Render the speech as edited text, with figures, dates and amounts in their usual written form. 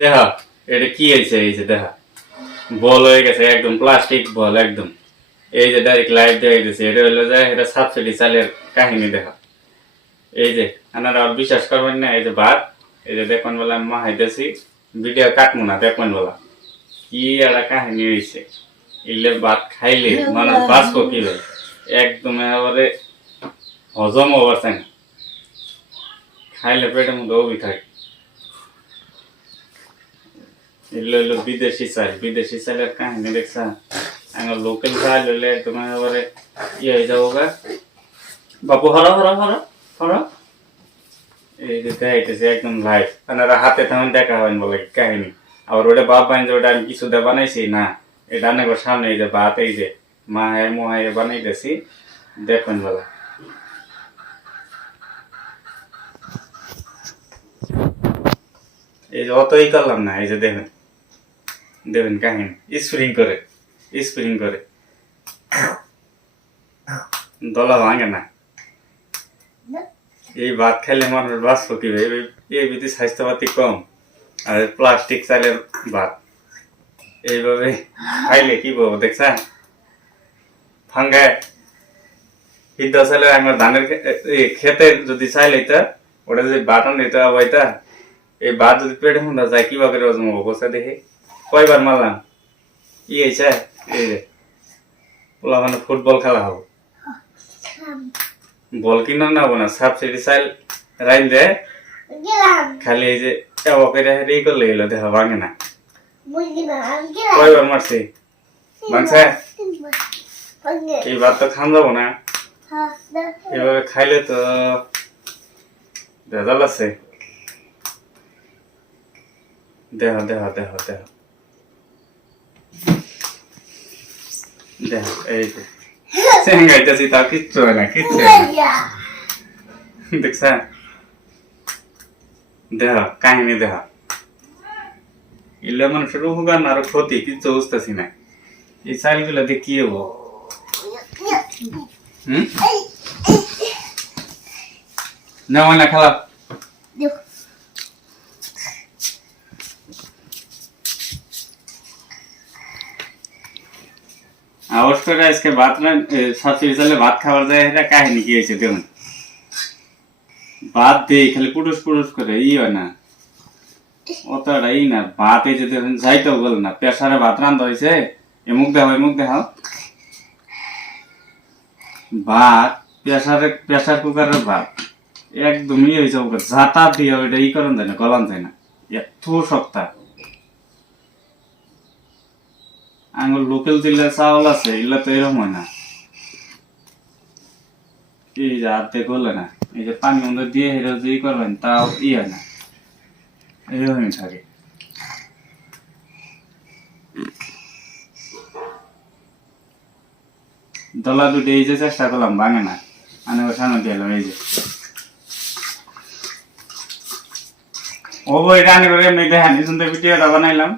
দেখা এটা কি হয়েছে, এই যে দেখা বল হয়ে গেছে একদম প্লাস্টিক বল একদম। এই যে ডাইরেক্ট লাইভ দেখা গেছে, এটা হলো যে এটা সাবসিডি চালের কাহিনী দেখা। এই যে আপনারা আর বিশ্বাস করবেন না, এই যে ভাত, এই যে দেখবেন বলে আমি মাহাইতেছি, ভিডিও কাটবো না, দেখবেন বলা কি একটা কাহিনী হয়েছে। এলে ভাত খাইলে মানুষ বাঁচবো কি ভাই, একদম এবারে হজম অবস্থা না, খাইলে পেটের মধ্যে অবি থাকে। এগুলো হলো বিদেশি চাল, বিদেশি চালের কাহিনী দেখছা। আমার লোকাল চাল হলে একদম এবারে ইয়ে হয়ে যাবো গা। বাবু হরা হরা হরা হরা, এই যে দেখাইতেছে একদম লাইভ, আপনারা হাতে তেমন দেখা হবেন বলে কাহিনী। আবার ওটা বাপ বাইন যে ওটা আমি কিছু দিয়ে বানাইছি না, এটা অনেক সামনে এই যে ভাত, এই যে মাহায় মোহায় বানাইতেছি, দেখবেন বলা। এই যে অতই করলাম না, এই যে দেখেন দেখবেন কাহিনী স্প্রিং করে স্প্রিং করে, দলা ভাঙে না। এই ভাত খাইলে মানুষ বাঁচবো কি ভাই, এই বিধি স্বাস্থ্যপাতি কম, আর প্লাস্টিক চালের ভাত এইভাবে খাইলে কি বলবো দেখছা। ফাঙ্গায় সিদ্ধ চাইলে আমার ধানের খেতে যদি চাইলে ওটা যদি বাটন দিতে হইতা, এই ভাত যদি পেটে হুন্দা যায় কিভাবে রজম অবস্থা দেখে। কয়বার মারলাম কি হয়েছে, এই যে পোলা মানে ফুটবল খেলা হবো, বল কিনা না হবো না, সাবসিডি চাইল রাইন দে খালি এই যে ই করলে এলো দেখা ভাঙে না। কয়বার মারছি ভাঙছে, এই ভাত তো খান যাবো না, এভাবে খাইলে তো ভেজাল আছে। দেহ দেহ দেহ দেহ দেহ, এই যে চেঙ্গাইতেছি তাও কিচ্ছু হয় না, কিচ্ছু হয় না দেখছা। দেহ কাহিনী দেহ, এলে মানুষের উপকার আরো ক্ষতি কিচ্ছু বুঝতেছি না। এই চালগুলা দিয়ে কি হবো, নেওয়া না খেলা। আওয়াজ করে আজকে ভাত না সাবসিডি চালে ভাত খাবার যায়, এটা কাহিনী কি হয়েছে দেখুন। ভাত দেই খালি পুটুস পুটুস করে ই হয় না, অতটা ই না। ভাত এই যে দেখুন যাইতেও বল না, প্রেসারে ভাত রান্ধা হয়েছে, এমুক দেখাও এমুক দেখাও। ভাত প্রেসার কুকারের ভাত একদমই হয়েছে ঝাঁটা দিয়ে ওইটা ই করেন যায় না, গলান যায় না, এত শক্তা। আঙুল লোকাল দিলে চাউল আছে এগুলা তো এরকম হয় না, এই যে হাত দিয়ে করলে না, এই যে পানি মধ্যে দিয়ে হেরে যে ই করবেন তাও ই হয় না, এরকমই থাকে। দলা দুটো এই যে চেষ্টা করলাম ভাঙে না, আমি সামনে দিলাম এই যে ও এটা আনি করে এমনি দেখেন, ভিডিওটা বানাইলাম।